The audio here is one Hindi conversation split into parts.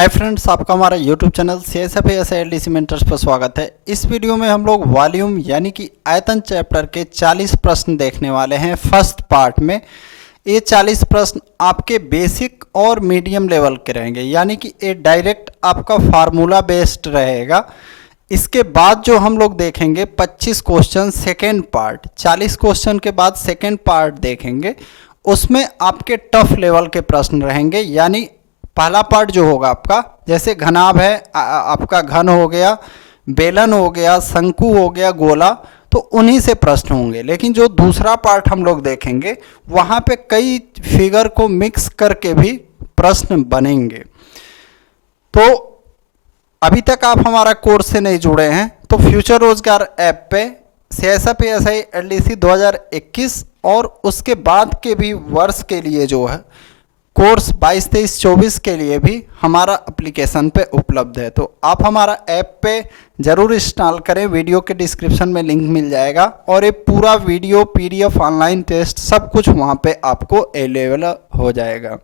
हाय फ्रेंड्स, आपका हमारा यूट्यूब चैनल CSFA/LDC मेंटर्स पर स्वागत है। इस वीडियो में हम लोग वॉल्यूम यानी कि आयतन चैप्टर के 40 प्रश्न देखने वाले हैं फर्स्ट पार्ट में। ये 40 प्रश्न आपके बेसिक और मीडियम लेवल के रहेंगे, यानी कि ये डायरेक्ट आपका फार्मूला बेस्ड रहेगा। इसके बाद जो हम लोग देखेंगे 25 क्वेश्चन सेकेंड पार्ट, 40 क्वेश्चन के बाद सेकेंड पार्ट देखेंगे। उसमें आपके टफ लेवल के प्रश्न रहेंगे, यानी पहला पार्ट जो होगा आपका, जैसे घनाभ है, आपका घन हो गया, बेलन हो गया, शंकु हो गया, गोला, तो उन्हीं से प्रश्न होंगे। लेकिन जो दूसरा पार्ट हम लोग देखेंगे वहाँ पे कई फिगर को मिक्स करके भी प्रश्न बनेंगे। तो अभी तक आप हमारा कोर्स से नहीं जुड़े हैं तो फ्यूचर रोजगार ऐप पे CSFA/LDC 2021 और उसके बाद के भी वर्ष के लिए जो है कोर्स 22, 23, 24 के लिए भी हमारा एप्लीकेशन पे उपलब्ध है। तो आप हमारा ऐप पे ज़रूर इंस्टॉल करें, वीडियो के डिस्क्रिप्शन में लिंक मिल जाएगा और ये पूरा वीडियो, PDF, ऑनलाइन टेस्ट सब कुछ वहाँ पे आपको अवेलेबल हो जाएगा।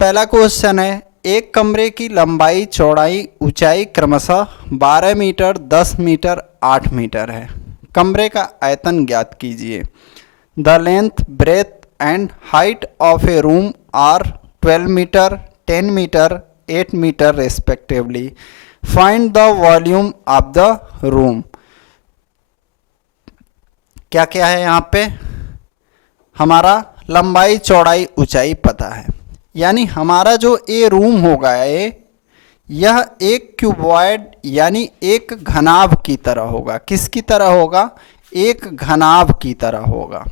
पहला क्वेश्चन है, एक कमरे की लंबाई, चौड़ाई, ऊंचाई क्रमशः 12 मीटर, 10 मीटर, 8 मीटर है। कमरे का आयतन ज्ञात कीजिए। The length, breadth and height of a room are 12 meter, 10 meter, 8 meter respectively. Find the volume of the room. क्या क्या है यहाँ पे? हमारा लंबाई, चौड़ाई, ऊंचाई पता है, यानी हमारा जो ये रूम होगा यह एक क्यूबॉइड यानी एक घनाभ की तरह होगा। किसकी तरह होगा? एक घनाभ की तरह होगा।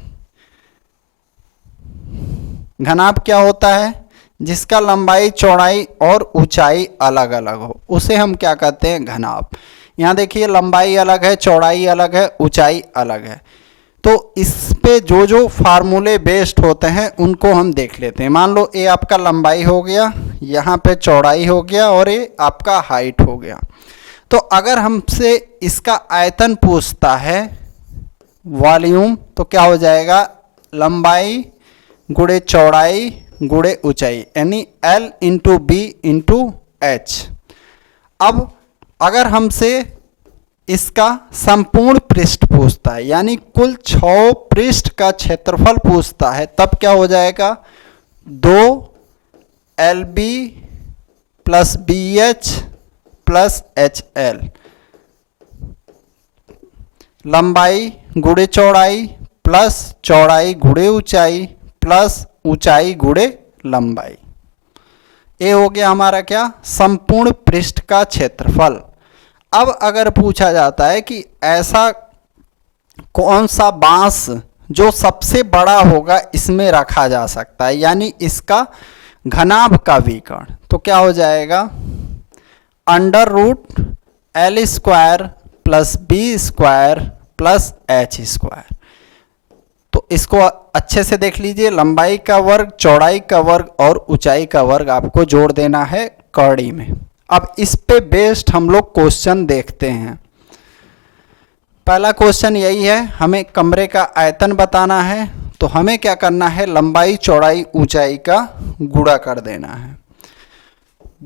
घनाभ क्या होता है? जिसका लंबाई, चौड़ाई और ऊंचाई अलग अलग हो, उसे हम क्या कहते हैं? घनाभ। यहाँ देखिए, लंबाई अलग है, चौड़ाई अलग है, ऊंचाई अलग है। तो इस पे जो जो फार्मूले बेस्ड होते हैं उनको हम देख लेते हैं। मान लो ये आपका लंबाई हो गया, यहाँ पे चौड़ाई हो गया और ये आपका हाइट हो गया। तो अगर हमसे इसका आयतन पूछता है, वॉल्यूम, तो क्या हो जाएगा? लंबाई गुणे चौड़ाई गुणे ऊंचाई, यानी L into B into H। अब अगर हमसे इसका संपूर्ण पृष्ठ पूछता है, यानी कुल 6 पृष्ठ का क्षेत्रफल पूछता है, तब क्या हो जाएगा? 2LB plus BH plus HL। लंबाई गुणे चौड़ाई प्लस चौड़ाई गुणे ऊंचाई प्लस ऊंचाई गुणे लंबाई। ये हो गया हमारा क्या? संपूर्ण पृष्ठ का क्षेत्रफल। अब अगर पूछा जाता है कि ऐसा कौन सा बांस जो सबसे बड़ा होगा इसमें रखा जा सकता है, यानी इसका घनाभ का विकर्ण, तो क्या हो जाएगा? √L² plus B² plus H²। तो इसको अच्छे से देख लीजिए, लंबाई का वर्ग, चौड़ाई का वर्ग और ऊंचाई का वर्ग आपको जोड़ देना है कड़ी में। अब इस पे बेस्ड हम लोग क्वेश्चन देखते हैं। पहला क्वेश्चन यही है, हमें कमरे का आयतन बताना है, तो हमें क्या करना है? लंबाई, चौड़ाई, ऊंचाई का गुणा कर देना है।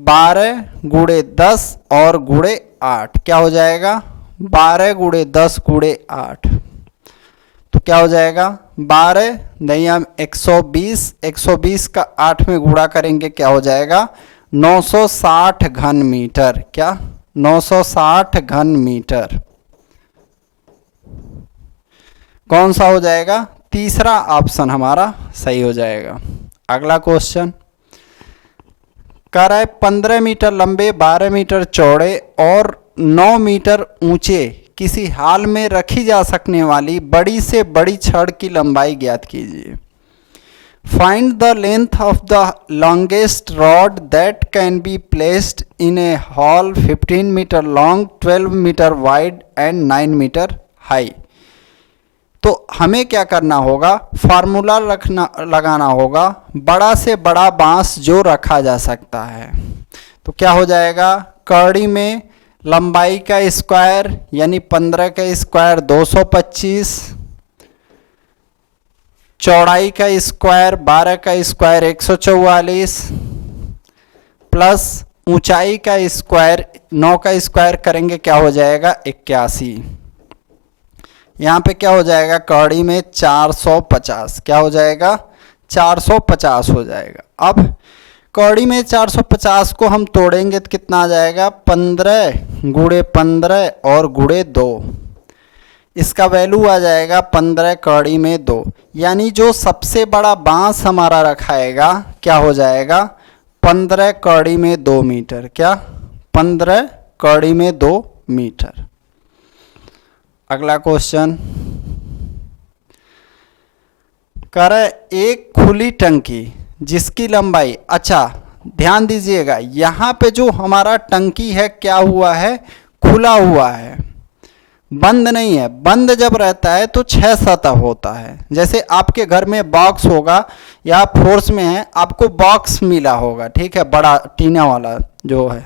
12 गुणे 10 और गुणे 8 क्या हो जाएगा? 12 गुणे 10 गुणे 8, तो क्या हो जाएगा? 12 नहीं, हम 120 का 8 में गुणा करेंगे, क्या हो जाएगा? 960 घन मीटर। क्या? 960 घन मीटर। कौन सा हो जाएगा? तीसरा ऑप्शन हमारा सही हो जाएगा। अगला क्वेश्चन कह रहा है, 15 मीटर लंबे, 12 मीटर चौड़े और 9 मीटर ऊंचे किसी हाल में रखी जा सकने वाली बड़ी से बड़ी छड़ की लंबाई ज्ञात कीजिए। Find the length of the longest rod that can be placed in a hall 15 metre long, 12 metre wide and 9 metre high. तो हमें क्या करना होगा? फार्मूला लगाना होगा, बड़ा से बड़ा बांस जो रखा जा सकता है। तो क्या हो जाएगा? कड़ी में लंबाई का स्क्वायर यानी 15 का स्क्वायर 225, चौड़ाई का स्क्वायर 12 का स्क्वायर 144 प्लस ऊंचाई का स्क्वायर, 9 का स्क्वायर करेंगे क्या हो जाएगा 81। यहाँ पे क्या हो जाएगा कौड़ी में 450, क्या हो जाएगा 450 हो जाएगा। अब कौड़ी में 450 को हम तोड़ेंगे तो कितना आ जाएगा 15 गुणे 15 और गुणे 2, इसका वैल्यू आ जाएगा 15 कौड़ी में 2। यानी जो सबसे बड़ा बांस हमारा रखाएगा क्या हो जाएगा 15 कौड़ी में 2 मीटर, क्या 15 कौड़ी में 2 मीटर। अगला क्वेश्चन कह रहा है एक खुली टंकी जिसकी लंबाई, अच्छा ध्यान दीजिएगा यहाँ पे जो हमारा टंकी है क्या हुआ है खुला हुआ है, बंद नहीं है। बंद जब रहता है तो 6 सतह होता है। जैसे आपके घर में बॉक्स होगा या फोर्स में है आपको बॉक्स मिला होगा, ठीक है, बड़ा टीना वाला जो है,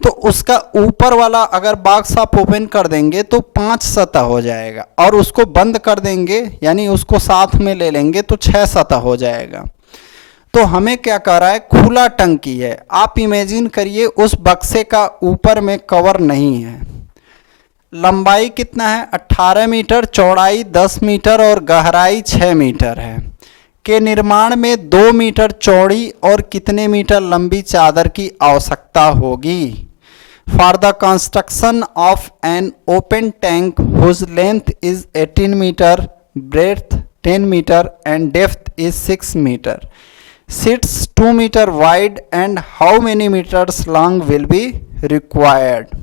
तो उसका ऊपर वाला अगर बॉक्स आप ओपन कर देंगे तो 5 सतह हो जाएगा और उसको बंद कर देंगे यानी उसको साथ में ले लेंगे तो 6 सतह हो जाएगा। तो हमें क्या कर रहा है खुला टंकी है, आप इमेजिन करिए उस बक्से का ऊपर में कवर नहीं है। लंबाई कितना है 18 मीटर, चौड़ाई 10 मीटर और गहराई 6 मीटर है। के निर्माण में 2 मीटर चौड़ी और कितने मीटर लंबी चादर की आवश्यकता होगी। For the construction of an open tank whose length is 18 metre, breadth 10 metre and depth is 6 metre, sheets 2 metre wide and how many metres long will be required.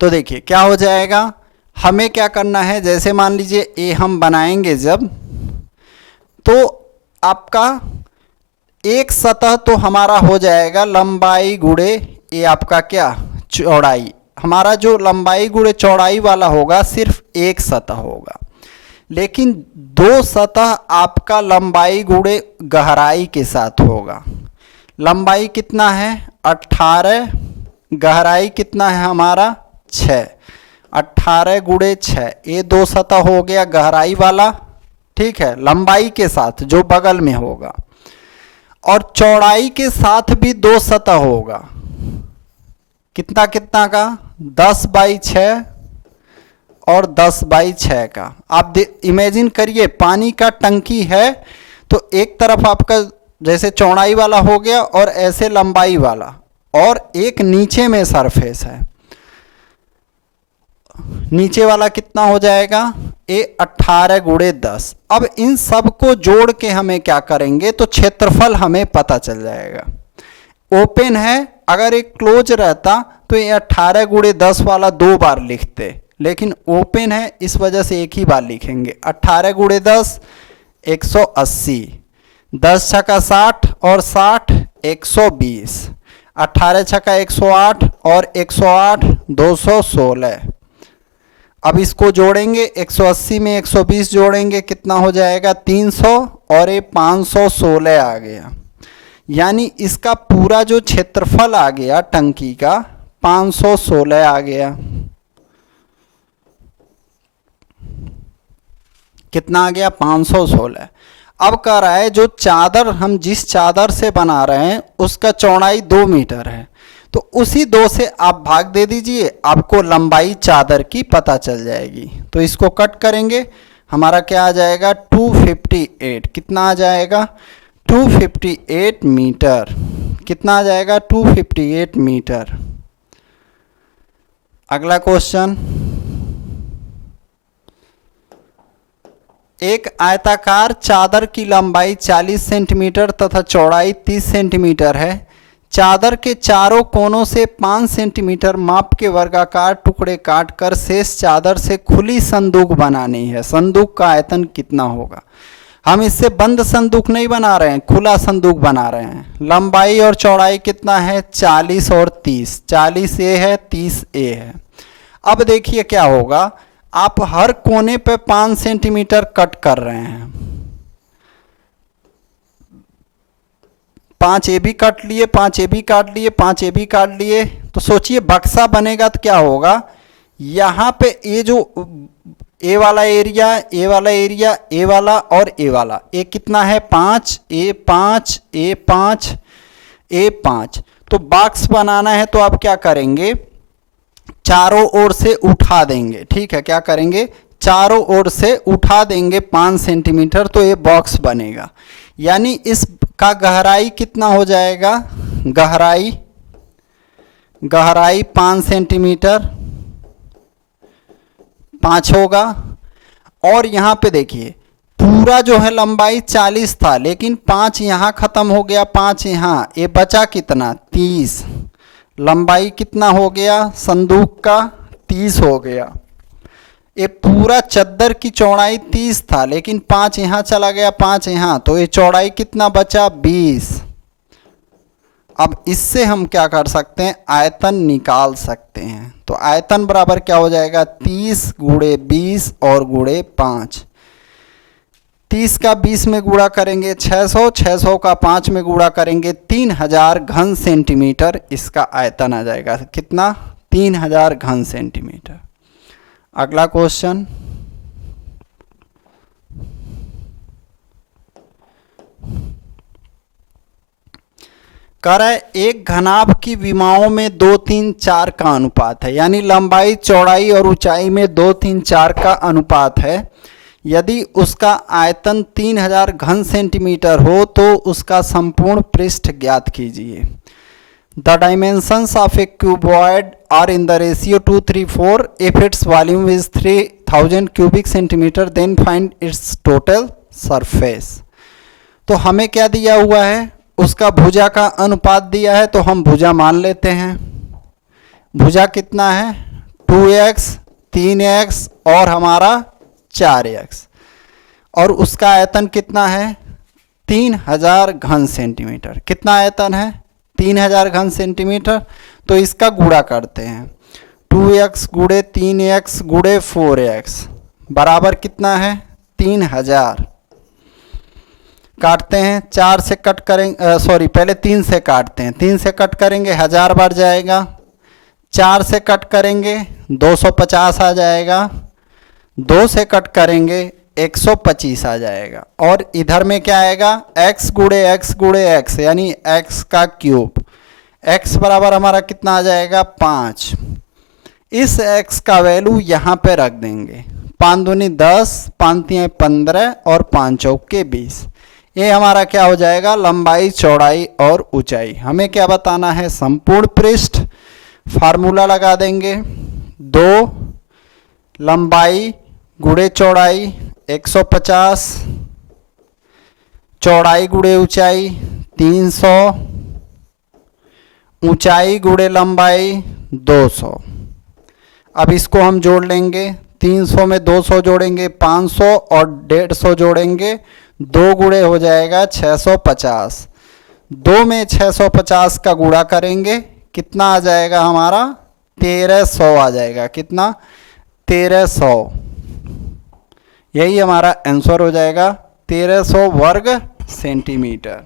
तो देखिए क्या हो जाएगा, हमें क्या करना है, जैसे मान लीजिए ये हम बनाएंगे जब, तो आपका एक सतह तो हमारा हो जाएगा लंबाई गुणे ये आपका क्या चौड़ाई, हमारा जो लंबाई गुणे चौड़ाई वाला होगा सिर्फ एक सतह होगा। लेकिन 2 सतह आपका लंबाई गुणे गहराई के साथ होगा। लंबाई कितना है 18, गहराई कितना है हमारा 6, 18 गुणे 6, ये 2 सतह हो गया गहराई वाला, ठीक है, लंबाई के साथ जो बगल में होगा। और चौड़ाई के साथ भी 2 सतह होगा, कितना कितना का 10 बाई 6 और 10 बाई 6 का। आप इमेजिन करिए पानी का टंकी है तो एक तरफ आपका जैसे चौड़ाई वाला हो गया और ऐसे लंबाई वाला, और एक नीचे में सरफेस है, नीचे वाला कितना हो जाएगा ये 18 गुणे 10। अब इन सब को जोड़ के हमें क्या करेंगे तो क्षेत्रफल हमें पता चल जाएगा। ओपन है, अगर एक क्लोज रहता तो ये 18 गुणे 10 वाला 2 बार लिखते, लेकिन ओपन है इस वजह से एक ही बार लिखेंगे। 18 गुणे 10 180, 10 छक्का 60 और 60 120, 18 छक्का 108 और 108 216। अब इसको जोड़ेंगे 180 में 120 जोड़ेंगे कितना हो जाएगा 300 और ये 516 आ गया। यानी इसका पूरा जो क्षेत्रफल आ गया टंकी का 516 आ गया। कितना आ गया 516। अब कह रहा है जो चादर हम जिस चादर से बना रहे हैं उसका चौड़ाई 2 मीटर है, तो उसी 2 से आप भाग दे दीजिए, आपको लंबाई चादर की पता चल जाएगी। तो इसको कट करेंगे, हमारा क्या आ जाएगा 258, कितना आ जाएगा 258 मीटर, कितना आ जाएगा 258 मीटर। अगला क्वेश्चन, एक आयताकार चादर की लंबाई 40 सेंटीमीटर तथा चौड़ाई 30 सेंटीमीटर है। चादर के चारों कोनों से 5 सेंटीमीटर माप के वर्गाकार टुकड़े काटकर शेष चादर से खुली संदूक बनानी है। संदूक का आयतन कितना होगा। हम इससे बंद संदूक नहीं बना रहे हैं, खुला संदूक बना रहे हैं। लंबाई और चौड़ाई कितना है 40 और 30, 40 ए है 30 ए है। अब देखिए क्या होगा, आप हर कोने पे 5 सेंटीमीटर कट कर रहे हैं, 5 ए भी काट लिए, 5 ए भी काट लिए, 5 ए भी काट लिए, तो सोचिए बक्सा बनेगा तो क्या होगा, यहाँ पे ये जो ए वाला एरिया, ए वाला एरिया, ए वाला और ए वाला, ए कितना है 5, ए 5, ए 5, ए 5। तो बॉक्स बनाना है तो आप क्या करेंगे, चारों ओर से उठा देंगे, ठीक है, क्या करेंगे, चारों ओर से उठा देंगे 5 सेंटीमीटर, तो ये बॉक्स बनेगा। यानी इसका गहराई कितना हो जाएगा, गहराई 5 सेंटीमीटर 5 होगा। और यहाँ पे देखिए पूरा जो है लंबाई 40 था, लेकिन 5 यहाँ खत्म हो गया, 5 यहाँ, ये बचा कितना 30। लंबाई कितना हो गया संदूक का 30 हो गया। ये पूरा चद्दर की चौड़ाई 30 था, लेकिन 5 यहाँ चला गया, 5 यहाँ, तो ये चौड़ाई कितना बचा 20। अब इससे हम क्या कर सकते हैं, आयतन निकाल सकते हैं। तो आयतन बराबर क्या हो जाएगा 30 गुणे 20 और गुणे 5। 30 का 20 में गुणा करेंगे 600, 600 का 5 में गुणा करेंगे 3000 घन सेंटीमीटर इसका आयतन आ जाएगा। कितना 3000 घन सेंटीमीटर। अगला क्वेश्चन, कह रहा है एक घनाभ की विमाओं में 2, 3, 4 का अनुपात है, यानी लंबाई चौड़ाई और ऊंचाई में 2, 3, 4 का अनुपात है। यदि उसका आयतन 3000 घन सेंटीमीटर हो तो उसका संपूर्ण पृष्ठ ज्ञात कीजिए। The dimensions of a cuboid are in the ratio 2:3:4 if its volume is 3000 cubic centimetre then find its total surface. तो हमें क्या दिया हुआ है, उसका भुजा का अनुपात दिया है, तो हम भुजा मान लेते हैं। भुजा कितना है 2x 3x और हमारा 4x, और उसका आयतन कितना है 3000 घन सेंटीमीटर। कितना आयतन है 3000 घन सेंटीमीटर। तो इसका गुणा करते हैं, 2x गुणे 3x गुणे 4x बराबर कितना है 3000। काटते हैं, 4 से कट करेंगे, सॉरी पहले 3 से काटते हैं, 3 से कट करेंगे 1000 बार जाएगा, 4 से कट करेंगे 250 आ जाएगा, 2 से कट करेंगे 125 आ जाएगा, और इधर में क्या आएगा x गुणे x यानी x का क्यूब। x बराबर हमारा कितना आ जाएगा 5। इस x का वैल्यू यहाँ पे रख देंगे, 5 दूनी 10, 5 तियां 15 और 5 चौके 20। ये हमारा क्या हो जाएगा लंबाई चौड़ाई और ऊंचाई। हमें क्या बताना है संपूर्ण पृष्ठ। फार्मूला लगा देंगे, 2 लंबाई गुणे चौड़ाई 150, चौड़ाई गुणे ऊंचाई 300, ऊंचाई गुणे लंबाई 200। अब इसको हम जोड़ लेंगे, 300 में 200 जोड़ेंगे 500 और 150 जोड़ेंगे 2 गुणे हो जाएगा 650। 2 में 650 का गुणा करेंगे कितना आ जाएगा हमारा 1300 आ जाएगा। कितना 1300, यही हमारा आंसर हो जाएगा 1300 वर्ग सेंटीमीटर।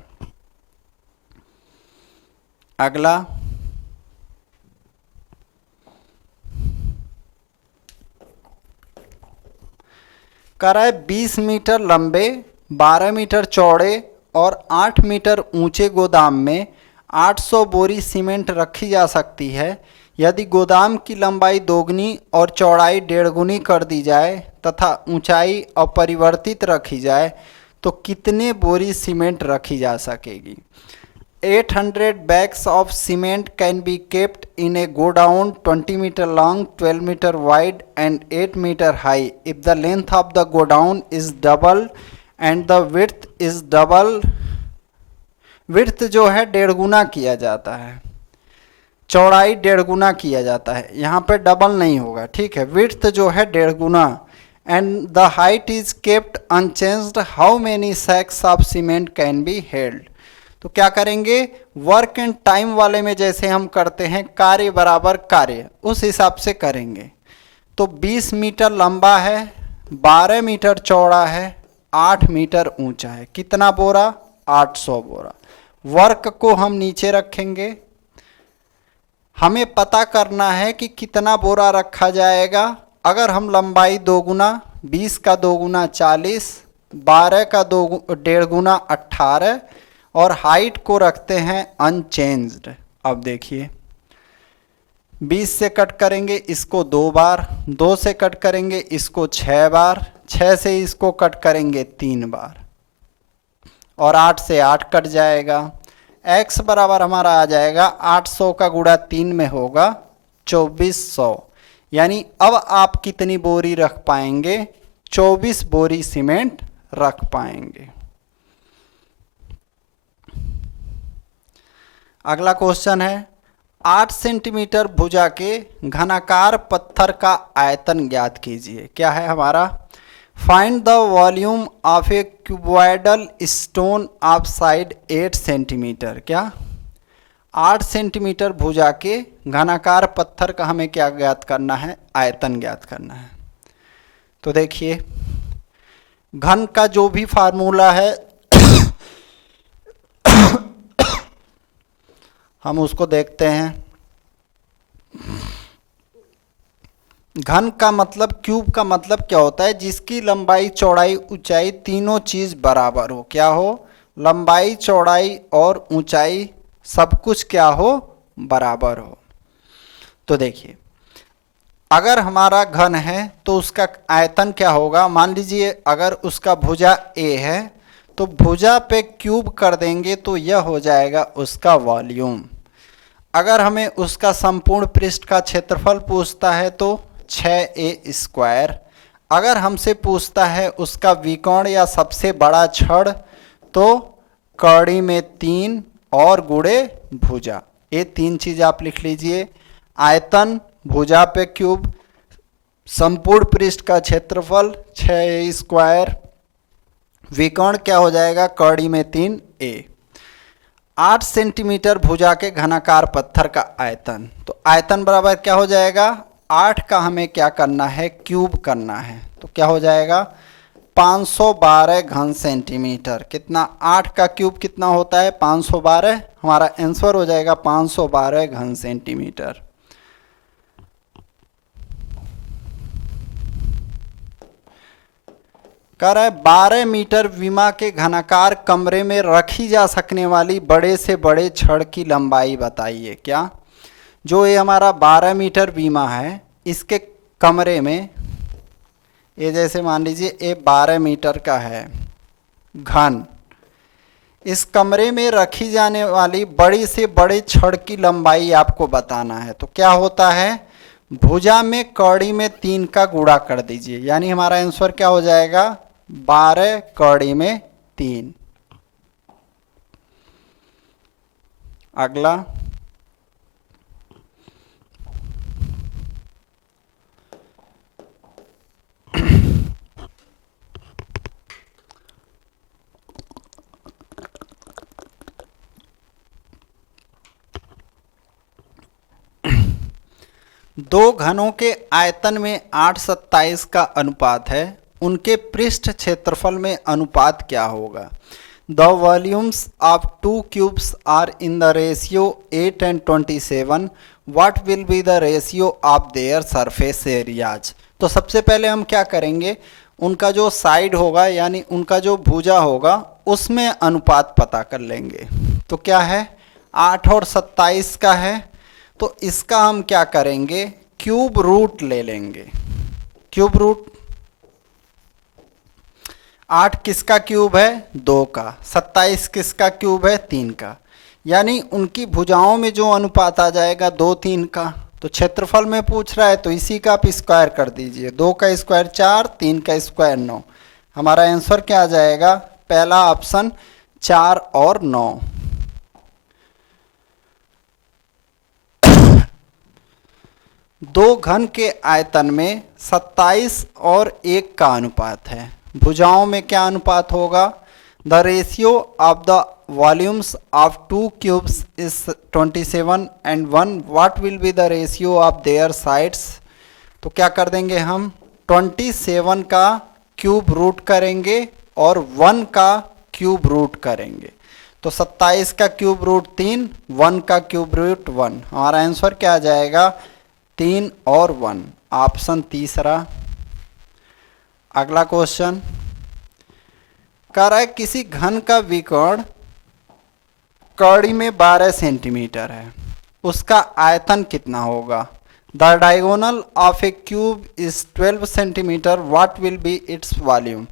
अगला, कह रहा है 20 मीटर लंबे 12 मीटर चौड़े और 8 मीटर ऊंचे गोदाम में 800 बोरी सीमेंट रखी जा सकती है। यदि गोदाम की लंबाई दोगुनी और चौड़ाई 1.5 गुनी कर दी जाए तथा ऊंचाई अपरिवर्तित रखी जाए तो कितने बोरी सीमेंट रखी जा सकेगी। 800 bags of cement can be kept in a godown 20 meter long, 12 meter wide and 8 meter high if the length of the godown is double and the width is double। width जो है 1.5 गुना किया जाता है, चौड़ाई 1.5 गुना किया जाता है, यहाँ पे डबल नहीं होगा, ठीक है। width जो है 1.5 गुना and the height is kept unchanged, how many sacks of cement can be held। तो क्या करेंगे वर्क एंड टाइम वाले में जैसे हम करते हैं कार्य बराबर कार्य, उस हिसाब से करेंगे। तो 20 मीटर लंबा है, 12 मीटर चौड़ा है, 8 मीटर ऊंचा है। कितना बोरा 800 बोरा। वर्क को हम नीचे रखेंगे, हमें पता करना है कि कितना बोरा रखा जाएगा। अगर हम लंबाई 2 गुना 20 का 2 गुना 40, 12 का 2 डेढ़ गुना 18 और हाइट को रखते हैं अनचेंज्ड। अब देखिए 20 से कट करेंगे इसको 2 बार, 2 से कट करेंगे इसको 6 बार, 6 से इसको कट करेंगे 3 बार और 8 से 8 कट जाएगा। x बराबर हमारा आ जाएगा 800 का गुणा 3 में होगा 2400। यानी अब आप कितनी बोरी रख पाएंगे? 24 बोरी सीमेंट रख पाएंगे। अगला क्वेश्चन है 8 सेंटीमीटर भुजा के घनाकार पत्थर का आयतन ज्ञात कीजिए। क्या है हमारा? Find the volume of A cuboidal stone of side 8 centimetre. क्या? 8 सेंटीमीटर भुजा के घनाकार पत्थर का हमें क्या ज्ञात करना है? आयतन ज्ञात करना है। तो देखिए घन का जो भी फार्मूला है हम उसको देखते हैं। घन का मतलब, क्यूब का मतलब क्या होता है? जिसकी लंबाई चौड़ाई ऊंचाई तीनों चीज बराबर हो। क्या हो? लंबाई चौड़ाई और ऊंचाई सब कुछ क्या हो? बराबर हो। तो देखिए अगर हमारा घन है तो उसका आयतन क्या होगा? मान लीजिए अगर उसका भुजा ए है तो भुजा पे क्यूब कर देंगे तो यह हो जाएगा उसका वॉल्यूम। अगर हमें उसका संपूर्ण पृष्ठ का क्षेत्रफल पूछता है तो 6a²। अगर हमसे पूछता है उसका विकोण या सबसे बड़ा छड़ तो कड़ी में 3 और गुणे भुजा। ये 3 चीज आप लिख लीजिए। आयतन, भुजा पे क्यूब, संपूर्ण पृष्ठ का क्षेत्रफल 6a², विकोण क्या हो जाएगा? कड़ी में 3a। 8 सेंटीमीटर भुजा के घनाकार पत्थर का आयतन, तो आयतन बराबर क्या हो जाएगा? 8 का हमें क्या करना है? क्यूब करना है। तो क्या हो जाएगा? 512 घन सेंटीमीटर। कितना? 8 का क्यूब कितना होता है? 512। हमारा आंसर हो जाएगा 512 घन सेंटीमीटर। कह रहा है 12 मीटर विमा के घनाकार कमरे में रखी जा सकने वाली बड़े से बड़े छड़ की लंबाई बताइए। क्या? जो ये हमारा 12 मीटर बीमा है इसके कमरे में, ये जैसे मान लीजिए ये 12 मीटर का है घन, इस कमरे में रखी जाने वाली बड़ी से बड़े छड़ की लंबाई आपको बताना है। तो क्या होता है? भुजा में कड़ी में 3 का गुणा कर दीजिए, यानी हमारा आंसर क्या हो जाएगा? 12 कड़ी में 3। अगला दो घनों के आयतन में 8:27 का अनुपात है, उनके पृष्ठ क्षेत्रफल में अनुपात क्या होगा? The volumes of 2 cubes are in the ratio 8:27। What will be the ratio of their surface areas? तो सबसे पहले हम क्या करेंगे? उनका जो साइड होगा यानी उनका जो भुजा होगा उसमें अनुपात पता कर लेंगे। तो क्या है? 8 और 27 का है, तो इसका हम क्या करेंगे? क्यूब रूट ले लेंगे। क्यूब रूट 8 किसका क्यूब है? 2 का। 27 किसका क्यूब है? 3 का। यानी उनकी भुजाओं में जो अनुपात आ जाएगा 2, 3 का। तो क्षेत्रफल में पूछ रहा है तो इसी का आप स्क्वायर कर दीजिए। 2 का स्क्वायर 4, 3 का स्क्वायर 9। हमारा आंसर क्या आ जाएगा? पहला ऑप्शन 4 और 9। दो घन के आयतन में 27 और 1 का अनुपात है। भुजाओं में क्या अनुपात होगा? The ratio of the volumes of 2 cubes is 27 and 1। What will be the ratio of there sides? तो क्या कर देंगे हम? 27 का क्यूब रूट करेंगे और 1 का क्यूब रूट करेंगे। तो 27 का क्यूब रूट 3, 1 का क्यूब रूट 1। हमारा आंसर क्या आ जाएगा? 3 और 1। ऑप्शन तीसरा। अगला क्वेश्चन कह रहा है किसी घन का विकर्ण कड़ी में 12 सेंटीमीटर है, उसका आयतन कितना होगा? The diagonal of A cube is 12 centimetre, what will B its volume?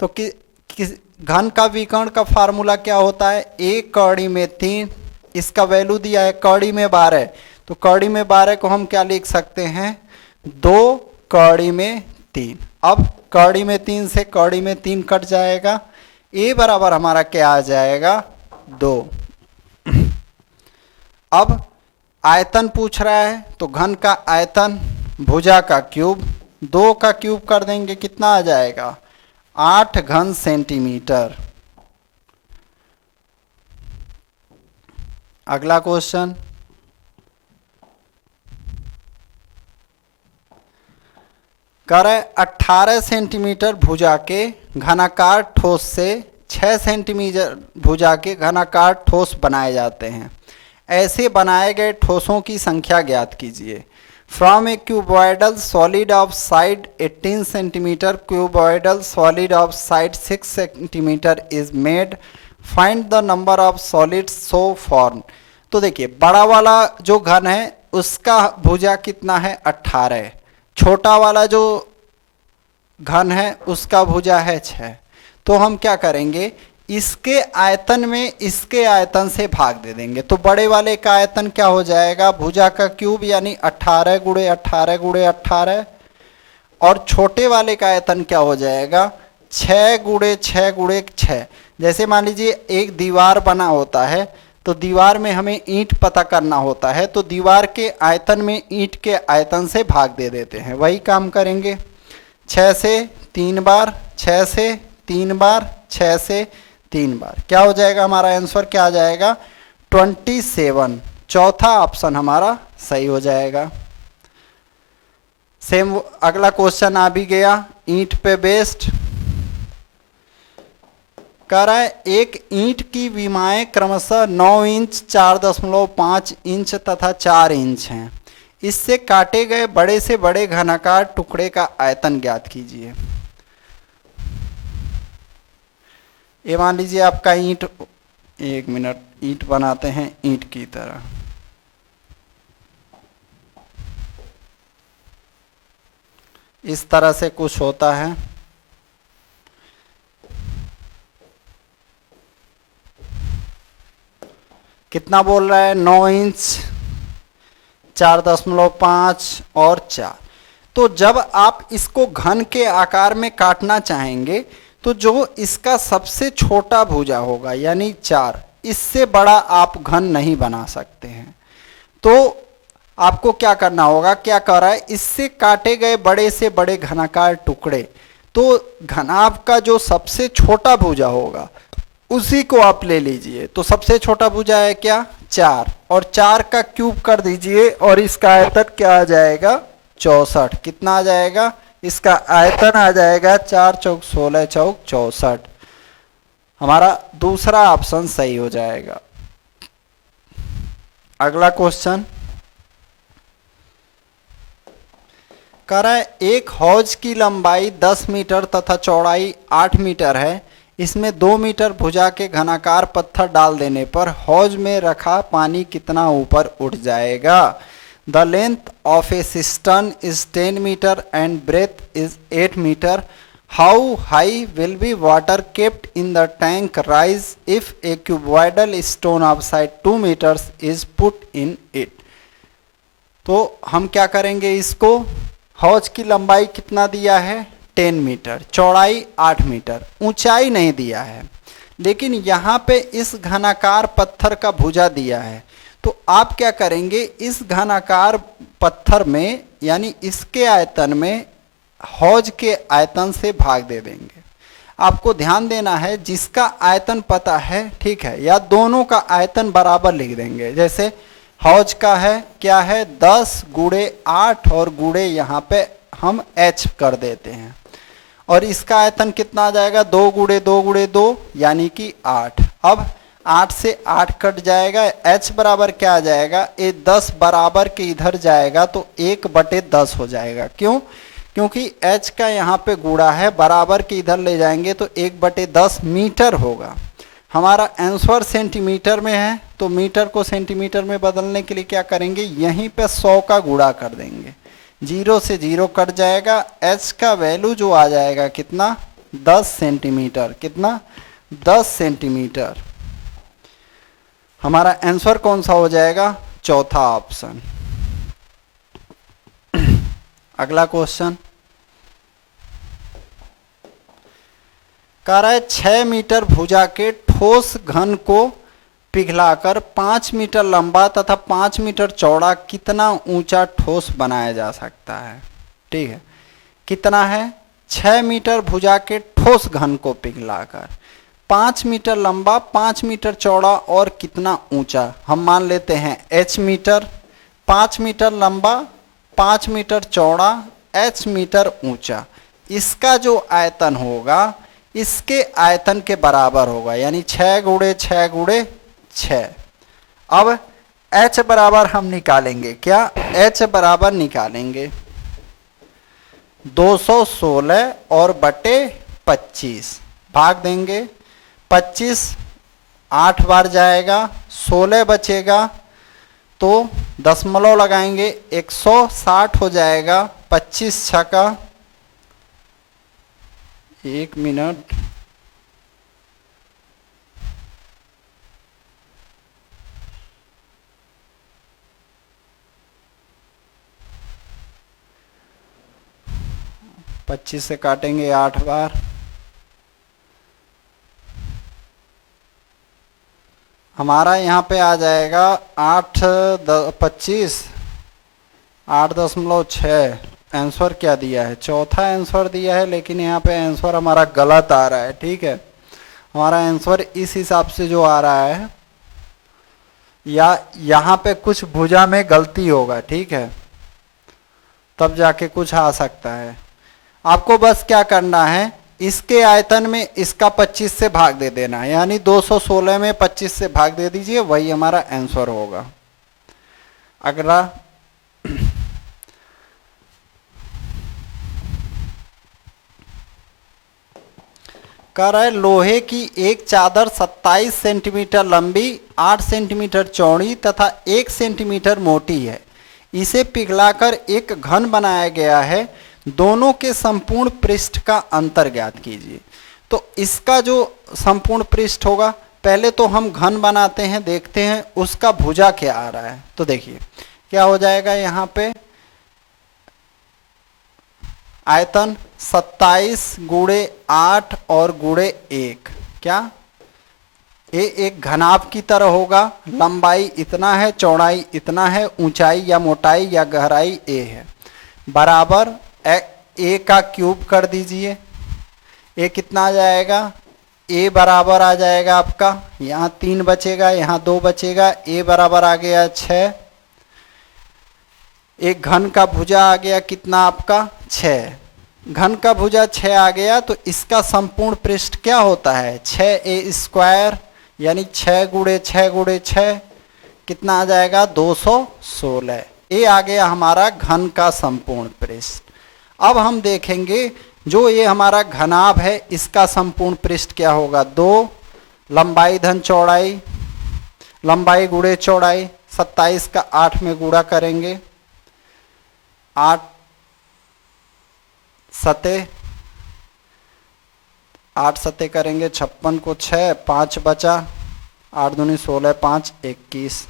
तो किस घन का विकर्ण का फार्मूला क्या होता है? एक कड़ी में 3, इसका वैल्यू दिया है कड़ी में 12, तो कड़ी में 12 को हम क्या लिख सकते हैं? 2 कड़ी में 3। अब कड़ी में 3 से कड़ी में 3 कट जाएगा, ए बराबर हमारा क्या आ जाएगा? 2। अब आयतन पूछ रहा है तो घन का आयतन भुजा का क्यूब, 2 का क्यूब कर देंगे, कितना आ जाएगा? 8 घन सेंटीमीटर। अगला क्वेश्चन कर 18 सेंटीमीटर भुजा के घनाकार ठोस से 6 सेंटीमीटर भुजा के घनाकार ठोस बनाए जाते हैं। ऐसे बनाए गए ठोसों की संख्या ज्ञात कीजिए। From A cuboidal solid of side 18 centimetre cuboidal solid of side 6 centimetre is made, find the number of solids so form. तो देखिए बड़ा वाला जो घन है उसका भुजा कितना है? 18। छोटा वाला जो घन है उसका भुजा है 6। तो हम क्या करेंगे? इसके आयतन में इसके आयतन से भाग दे देंगे, तो बड़े वाले का आयतन क्या हो जाएगा? भुजा का क्यूब यानी 18 गुणे 18 गुणे 18, और छोटे वाले का आयतन क्या हो जाएगा? 6 गुणे 6 गुणे 6। जैसे मान लीजिए एक दीवार बना होता है, तो दीवार में हमें ईंट पता करना होता है, तो दीवार के आयतन में ईंट के आयतन से भाग दे देते हैं, वही काम करेंगे। 6 से 3 बार, 6 से 3 बार, 6 से 3 बार, क्या हो जाएगा? हमारा आंसर क्या आ जाएगा? 27। चौथा ऑप्शन हमारा सही हो जाएगा। सेम अगला क्वेश्चन आ भी गया, ईंट पे बेस्ड। कह रहा है एक ईंट की विमाएं क्रमशः 9 इंच, 4.5 इंच तथा 4 इंच हैं। इससे काटे गए बड़े से बड़े घनाकार टुकड़े का आयतन ज्ञात कीजिए। ये मान लीजिए आपका ईंट, 1 मिनट, ईंट बनाते हैं ईंट की तरह। इस तरह से कुछ होता है। कितना बोल रहा है? 9 इंच, 4.5 और 4। तो जब आप इसको घन के आकार में काटना चाहेंगे तो जो इसका सबसे छोटा भुजा होगा यानी 4, इससे बड़ा आप घन नहीं बना सकते हैं। तो आपको क्या करना होगा? क्या कर रहा है? इससे काटे गए बड़े से बड़े घनाकार टुकड़े, तो घनाभ का जो सबसे छोटा भुजा होगा उसी को आप ले लीजिए। तो सबसे छोटा भुजा है क्या? 4, और 4 का क्यूब कर दीजिए और इसका आयतन क्या आ जाएगा? 64। कितना आ जाएगा? इसका आयतन आ जाएगा 4 चौक 16 चौक 64। हमारा दूसरा ऑप्शन सही हो जाएगा। अगला क्वेश्चन कह रहा है एक हौज की लंबाई 10 मीटर तथा चौड़ाई 8 मीटर है। इसमें 2 मीटर भुजा के घनाकार पत्थर डाल देने पर हौज में रखा पानी कितना ऊपर उठ जाएगा? The length of a cistern is 10 meter and breadth is 8 meter. How high will be water kept in the tank rise if a cuboidal stone of size 2 meters is put in it? तो हम क्या करेंगे? इसको हौज की लंबाई कितना दिया है? 10 मीटर, चौड़ाई 8 मीटर, ऊंचाई नहीं दिया है, लेकिन यहाँ पे इस घनाकार पत्थर का भुजा दिया है। तो आप क्या करेंगे? इस घनाकार पत्थर में यानी इसके आयतन में हौज के आयतन से भाग दे देंगे। आपको ध्यान देना है, जिसका आयतन पता है, ठीक है, या दोनों का आयतन बराबर लिख देंगे। जैसे हौज का है क्या है? 10 गुणे 8 और गुणे यहाँ पे हम h कर देते हैं, और इसका आयतन कितना आ जाएगा? 2 गुणे 2 गुणे 2 यानी कि 8। अब 8 से 8 कट जाएगा, h बराबर क्या आ जाएगा? ये 10 बराबर के इधर जाएगा तो 1/10 हो जाएगा। क्यों? क्योंकि h का यहाँ पे गुणा है, बराबर के इधर ले जाएंगे तो 1/10 मीटर होगा। हमारा आंसर सेंटीमीटर में है, तो मीटर को सेंटीमीटर में बदलने के लिए क्या करेंगे, यहीं पे 100 का गुणा कर देंगे, 0 से 0 कट जाएगा। h का वैल्यू जो आ जाएगा कितना, 10 सेंटीमीटर। कितना, 10 सेंटीमीटर। हमारा आंसर कौन सा हो जाएगा, चौथा ऑप्शन। अगला क्वेश्चन कह रहा है 6 मीटर भुजा के ठोस घन को पिघलाकर 5 मीटर लंबा तथा 5 मीटर चौड़ा कितना ऊंचा ठोस बनाया जा सकता है। ठीक है, कितना है, 6 मीटर भुजा के ठोस घन को पिघलाकर 5 मीटर लंबा, 5 मीटर चौड़ा और कितना ऊंचा। हम मान लेते हैं h मीटर, 5 मीटर लंबा, 5 मीटर चौड़ा, h मीटर ऊंचा। इसका जो आयतन होगा इसके आयतन के बराबर होगा, यानी 6 गुणे 6 गुणे 6। अब h बराबर हम निकालेंगे, क्या, h बराबर निकालेंगे 216 और बटे 25, भाग देंगे 25 8 बार जाएगा, 16 बचेगा, तो दशमलव लगाएंगे 160 हो जाएगा। 25 छक्का, 1 मिनट, पच्चीस से काटेंगे 8 बार, हमारा यहाँ पे आ जाएगा 25 8.6। आंसर क्या दिया है, चौथा आंसर दिया है, लेकिन यहाँ पे आंसर हमारा गलत आ रहा है। ठीक है, हमारा आंसर इस हिसाब से जो आ रहा है, या यहाँ पे कुछ भुजा में गलती होगा। ठीक है, तब जाके कुछ आ सकता है। आपको बस क्या करना है, इसके आयतन में इसका 25 से भाग दे देना है, यानी 216 में 25 से भाग दे दीजिए, वही हमारा आंसर होगा। अगला कह रहा है लोहे की एक चादर 27 सेंटीमीटर लंबी, 8 सेंटीमीटर चौड़ी तथा 1 सेंटीमीटर मोटी है। इसे पिघलाकर एक घन बनाया गया है, दोनों के संपूर्ण पृष्ठ का अंतर ज्ञात कीजिए। तो इसका जो संपूर्ण पृष्ठ होगा, पहले तो हम घन बनाते हैं, देखते हैं उसका भुजा क्या आ रहा है। तो देखिए क्या हो जाएगा, यहाँ पे आयतन 27 गुणे 8 और गुणे 1, क्या, ये एक घनाभ की तरह होगा। लंबाई इतना है, चौड़ाई इतना है, ऊंचाई या मोटाई या गहराई a है, बराबर a का क्यूब कर दीजिए। a कितना आ जाएगा, a बराबर आ जाएगा आपका, यहाँ 3 बचेगा, यहाँ 2 बचेगा, a बराबर आ गया 6। एक घन का भुजा आ गया कितना आपका, 6। घन का भुजा 6 आ गया, तो इसका संपूर्ण पृष्ठ क्या होता है, 6a², यानी 6 गुणे 6 गुणे 6 कितना आ जाएगा, 216। ये आ गया हमारा घन का संपूर्ण पृष्ठ। अब हम देखेंगे जो ये हमारा घनाभ है, इसका संपूर्ण पृष्ठ क्या होगा, 2 लंबाई धन चौड़ाई, लंबाई गुणे चौड़ाई, 27 का 8 में गुणा करेंगे, 8 सते, 8 सते करेंगे 56 को 6, 5 बचा, 8 दूनी 16, 5 21।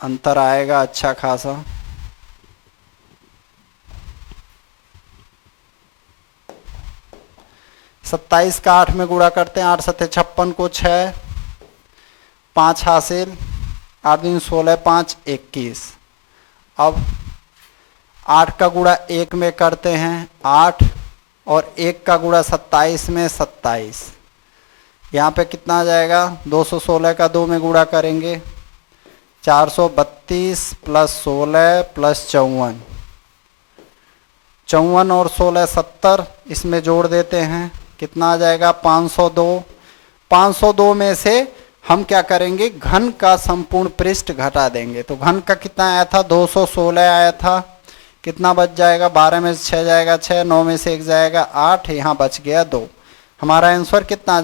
अंतर आएगा अच्छा खासा। सत्ताईस का 8 में गुणा करते हैं, 8 सते 56 को 6, 5 हासिल, 8 दूनी 16, 5 21। अब 8 का गुणा 1 में करते हैं 8, और 1 का गुणा 27 में 27। यहाँ पे कितना आ जाएगा, 216 का 2 में गुणा करेंगे, 432 प्लस 16 प्लस 54, 54 और 16 70, इसमें जोड़ देते हैं, कितना आ जाएगा 502। 502 में से हम क्या करेंगे, घन का संपूर्ण पृष्ठ घटा देंगे। तो घन का कितना आया था, 216 आया था। कितना बच जाएगा, 12 में से 6 जाएगा 6, 9 में से 1 जाएगा 8, यहाँ बच गया 2। हमारा आंसर कितना आ